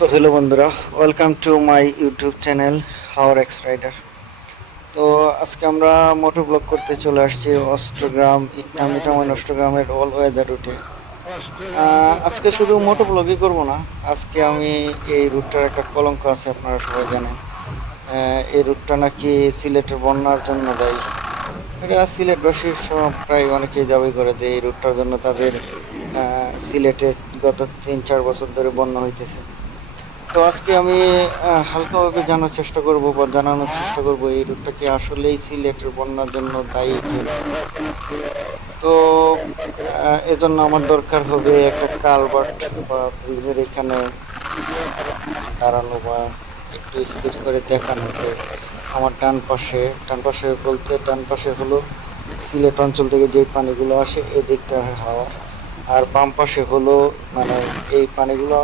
তো হ্যালো বন্ধুরা, welcome to my YouTube channel Haor x rider. তো আজকে আমরা মোটর ব্লগ করতে চলে আসছি অষ্টগ্রাম ইটনামিটামন অষ্টগ্রামের অল ওয়েদার রুটে। আজকে শুধু মোটর ব্লগই করব না, আজকে আমি এই রুটটার একটা কলঙ্ক আছে, আপনারা সবাই জানেন। এই রুটটা নাকি সিলেটের বন্যার জন্য দায়ী। এটা সিলেটবাসীর সব প্রায় অনেকেই দাবি করে যে এই রুটটার জন্য তাদের সিলেটে গত 3-4 বছর ধরে বন্যা হইতেছে। তো আজকে আমি হালকাভাবে জানার চেষ্টা করব বা জানানোর চেষ্টা করব এই রুটটা কি আসলেই সিলেটের বন্যার জন্য দায়ী কিনা। তো এজন্য আমার দরকার হবে একটা কালভার্ট বা ব্রিজের এখানে দাঁড়ানো বা একটু স্থির করে দেখানো যে আমার ডান পাশে বলতে ডান পাশে হলো সিলেট অঞ্চল থেকে যে পানিগুলো আসে এদিকটার হাওয়া, আর বাম পাশে হলো মানে এই পানিগুলো